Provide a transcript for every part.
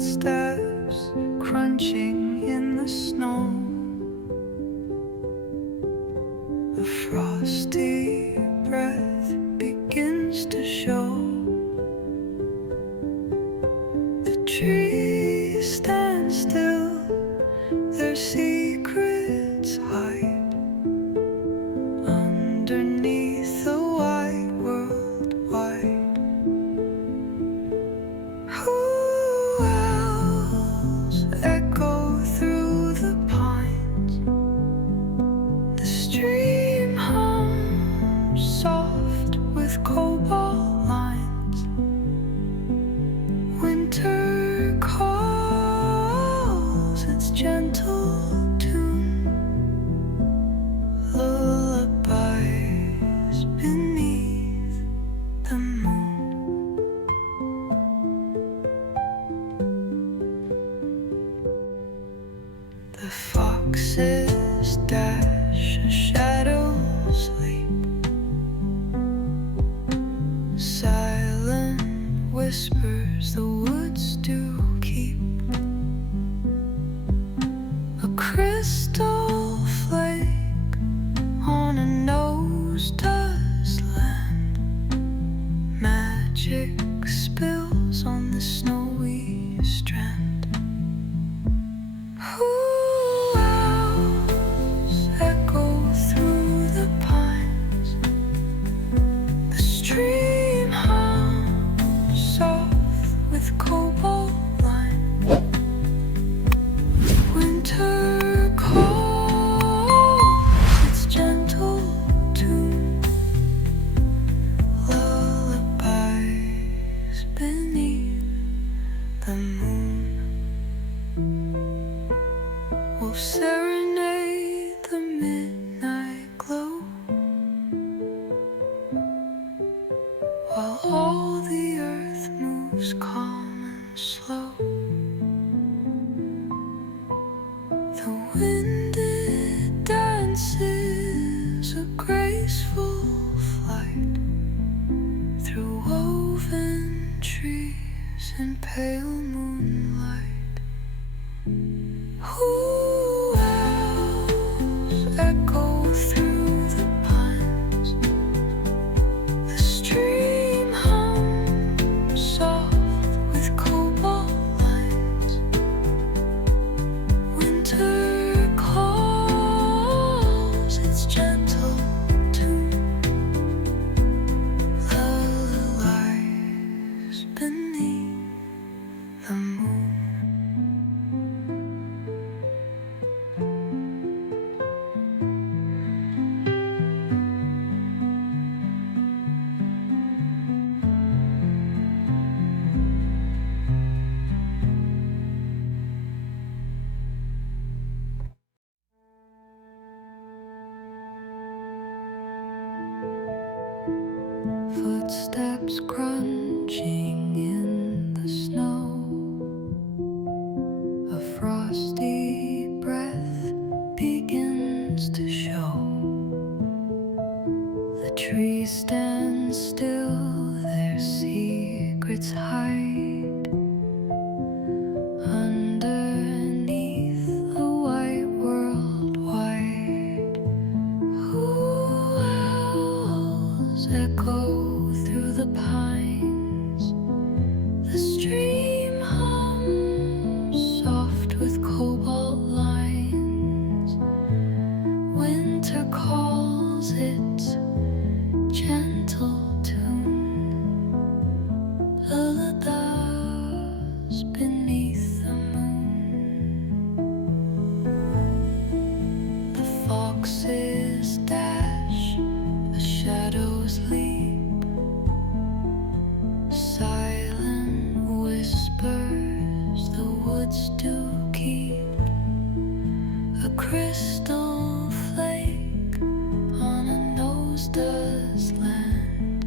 footsteps crunching in the snow. The frosty breath begins to show. The trees stand still, their secrets hide underneath the white world wide. Who else echo through the pines? The stream hums soft with cobalt lines. Winter calls its gentle tune, lullabies beneath the moon. The foxes dash, a shadows leap. Silent whispers the woods do keep. A crystal flake on a nose does land. Magic spills on the snowy strand. Who else echo through the pines? The stream hums soft with cobalt lines. Winter calls its gentle tune, lullabies beneath the moon. We'll serenade the midnight glow, while all the earth moves calm and slow. The wind, it dances a graceful flight through woven trees and pale moonlight. Who else echo through the pines? The stream hums soft with cobalt lines. Winter calls its gentle tune, lullabies beneath the moon. Footsteps crunching in the snow. A frosty breath begins to show. The trees stand still, their secrets hide underneath the white world wide. Who else echo through the pines? The stream hums soft with cobalt lines. Winter calls its gentle tune, lullabies beneath the moon. The foxes dash, the shadows leap. Silent whispers the woods do keep. A crystal flake on a nose does land.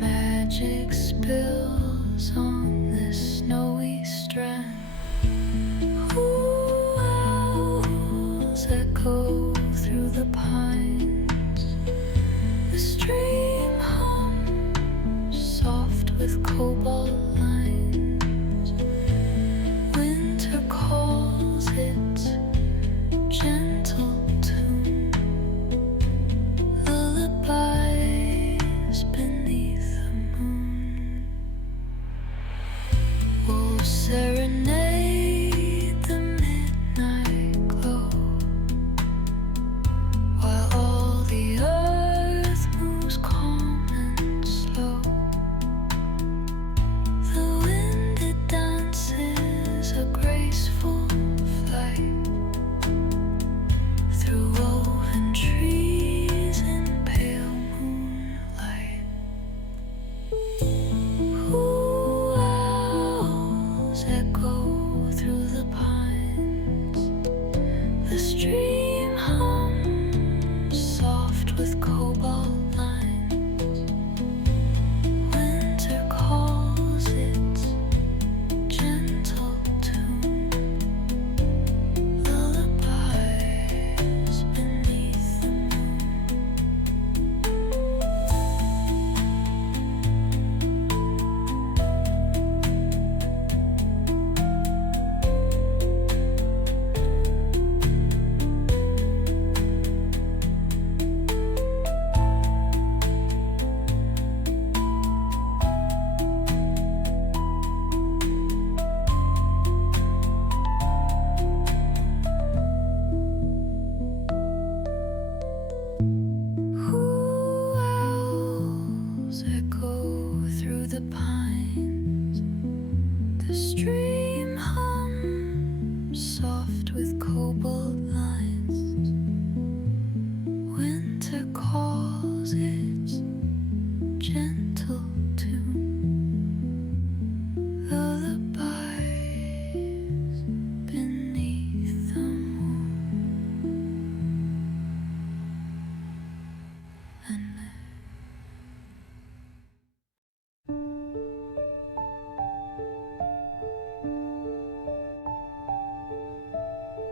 Magic spills on this snowy strand. Who else echo through the pines? The stream hums soft with cobalt lines. with cobalt lines. Winter calls its gentle tune, lullabies beneath the moon. Who owls echo through the pines? The stream hums soft with cobalt lines. Winter calls its gentle tune, lullabies beneath the moon. And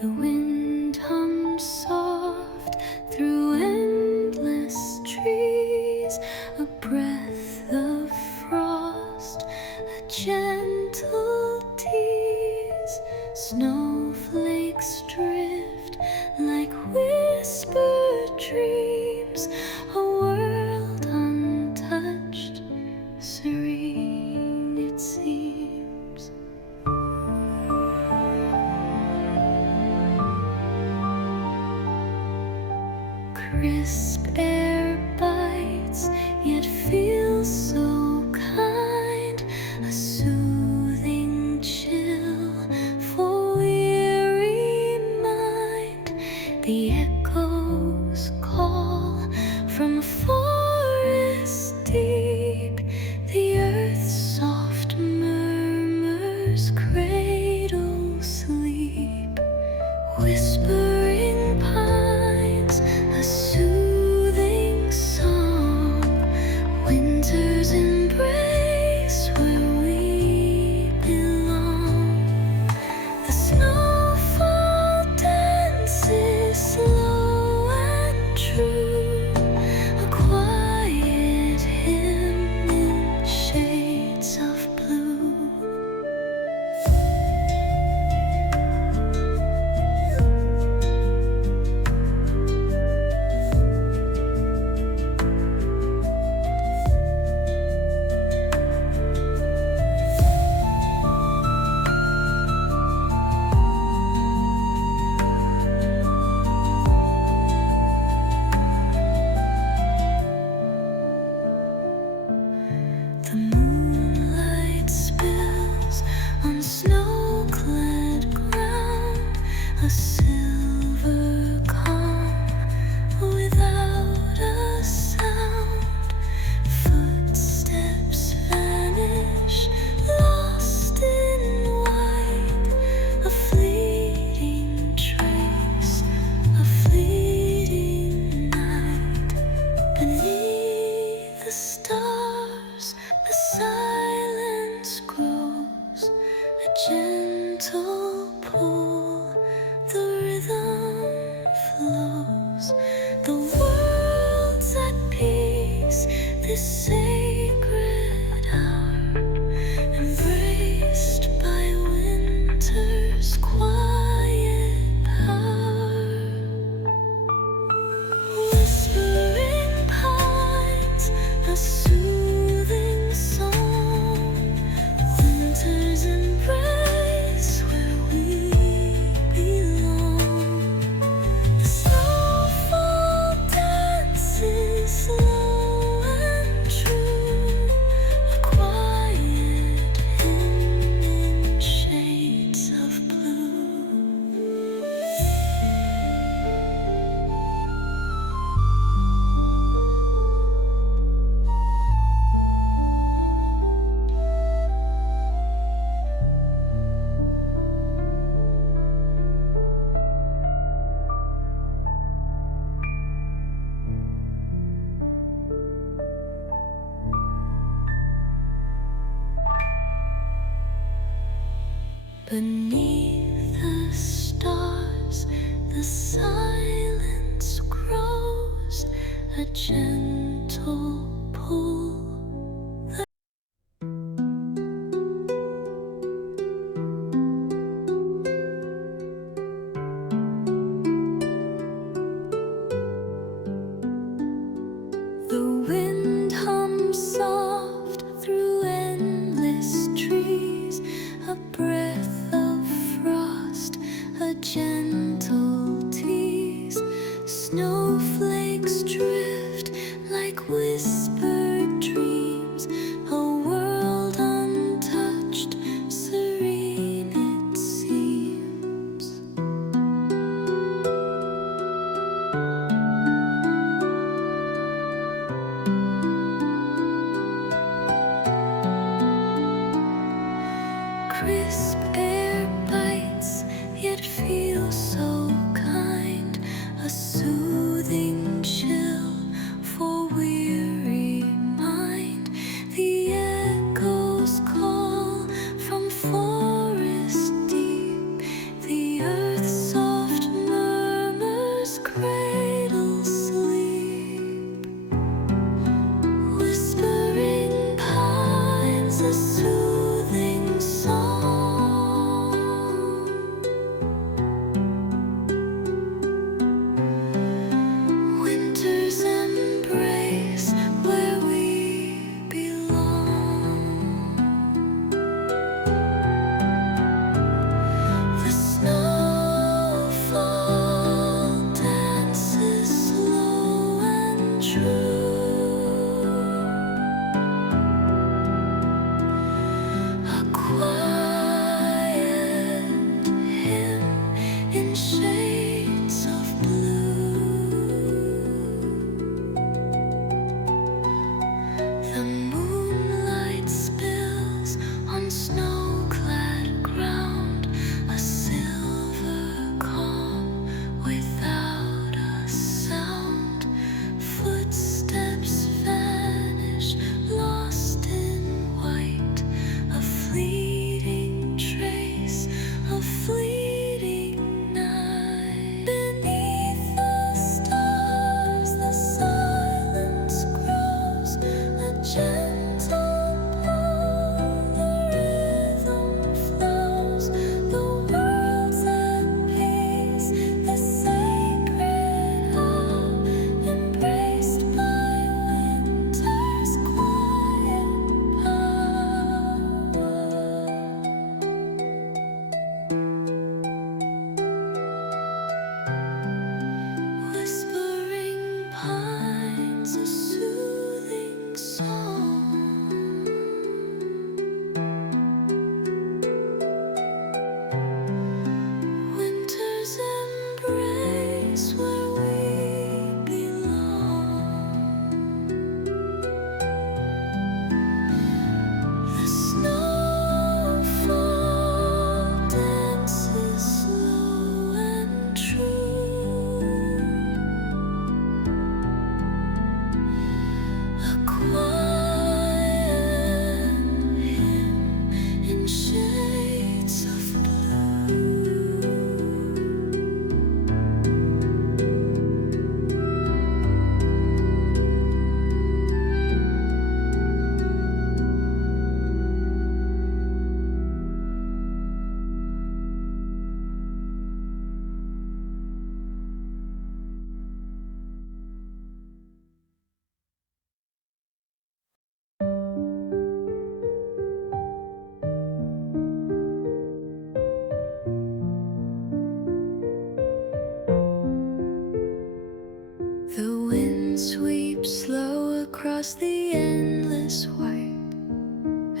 the wind hums soft through endless trees, a breath of frost, a gentle tease. Snowflakes drift like whispered dreams, a world untouched, serene it seems. Crisp air bites, yet feels so kind, a soothing chill for weary mind. The echoes call from forest deep, the earth's soft murmurs cradle sleep. Whispering pines, a soothing song, winter's embrace where we belong. The snowfall dances slow and true, a quiet hymn in shades of blue. The moonlight spills on snow-clad ground, a silver calm without a sound. Footsteps vanish, lost in white, a fleeting trace, a fleeting night. Beneath the stars, the silence grows, a gentle pull, the rhythm flows. The world's at peace, this sacred hour, embraced by winter's quiet power. Whispering pines, a soothing song, winter's embrace where we belong. The snowfall dances slow and true, Beneath the stars, the silence grows, a gentle pull. The wind hums soft through endless trees, a breath of frost, a gentle tease. Snowflakes drift like whispered dreams, a world untouched, serene it seems. Crisp air bites, yet feels so kind, a soothing chill for weary mind. The echoes call from forest deep, the earth's soft murmurs cradle sleep. Whispering pines, a soothing song. Winter's embrace where we belong. The snowfall dances slow and true, a quiet hymn in shades of blue. The moonlight spills on snow-clad ground, a silver calm without a sound. Footsteps vanish, lost in white, a fleeting trace, a fleeting night. Beneath the stars, the silence grows, a gentle pull, the rhythm flows. The world's at peace, the sacred hour, embraced by winter's quiet power. Whispering pines, a soothing song. Winter's embrace where we belong. The snowfall dances slow and true, a quiet hymn in shades of blue. The wind sweeps slow across the endless white,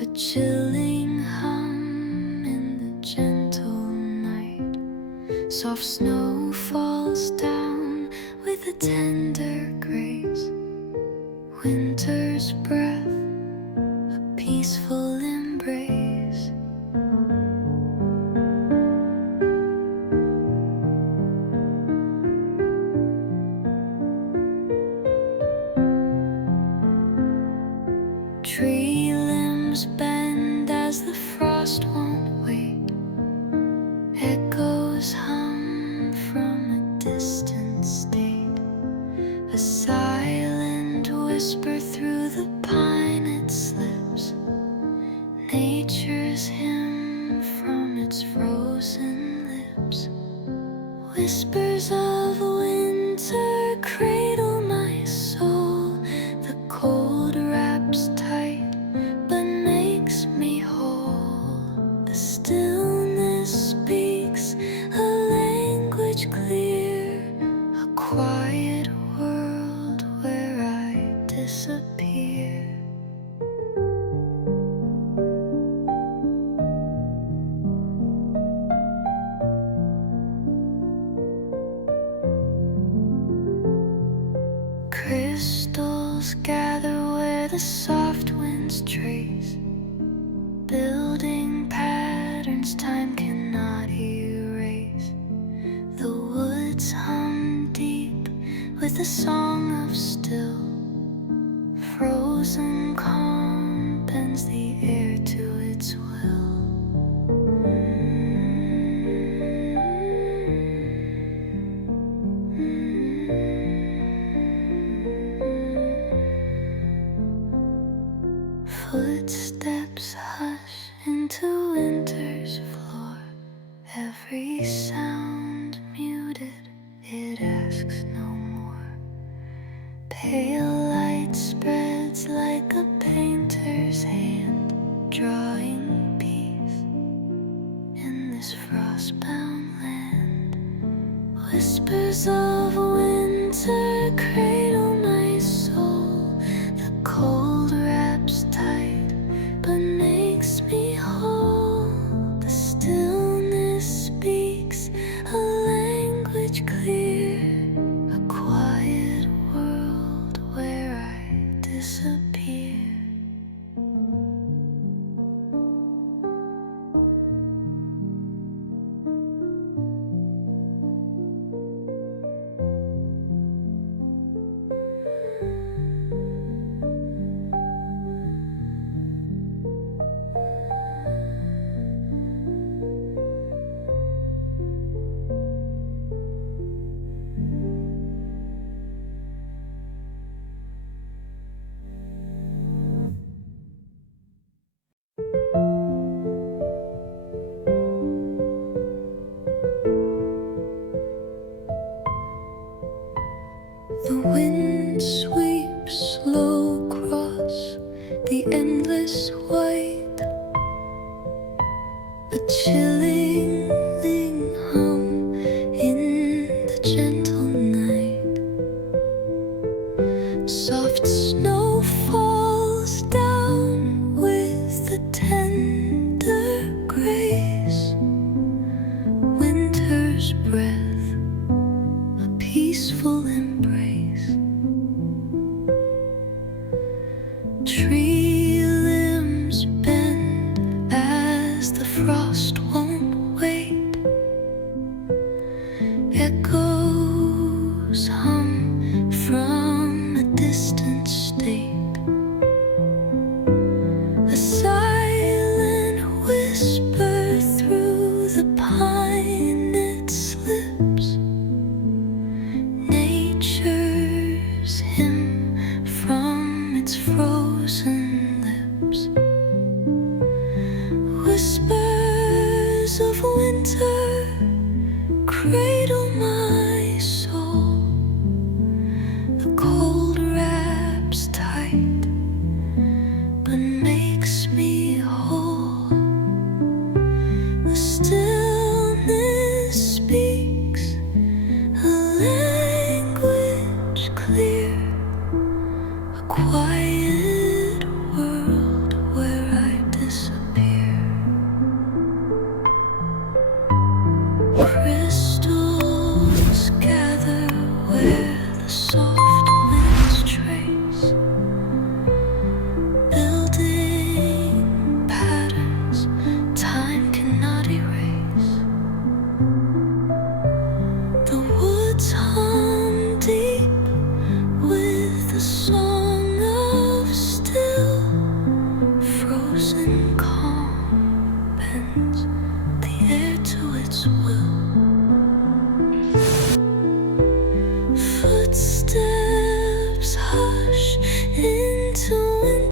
a chilling hum in the gentle night. Soft snow falls down with a tender grace, winter's breath, a peaceful embrace. Tree limbs bend as the frost won't wait, A silent whisper through the pine, it slips nature's hymn from its frozen lips. Whispers of winter cradle my soul. The cold wraps tight but makes me whole. The stillness speaks a language clear, a quiet world where I disappear. Crystals gather where the soft winds trace, building patterns time cannot erase. The woods hum deep with a song of still. Frozen calm bends the air to its will. Footsteps hush into winter's floor. Every sound muted, it asks no more. Pale light spreads like a painter's hand, drawing peace in this frostbound land. Whispers of winter cradle my soul. The cold wraps tight but makes me whole. The stillness speaks a language clear, a quiet world where I disappear. The wind sweeps slow across the endless white, a chilling hum in the gentle night. Soft snow falls down with a tender grace. Winter's breath, a peaceful embrace. Tree limbs bend as the frost won't wait. Echoes hum from a distant state. A silent whisper through the pine, it slips nature's hymn from its frozen lips. Whispers of winter cradle my soul. The cold wraps tight but makes me whole. The stillness speaks a language clear, a quiet world where I disappear. Crystals gather where the soft winds trace, building patterns time cannot erase. The woods hum deep with the song of still. Frozen calm bends the air to its will.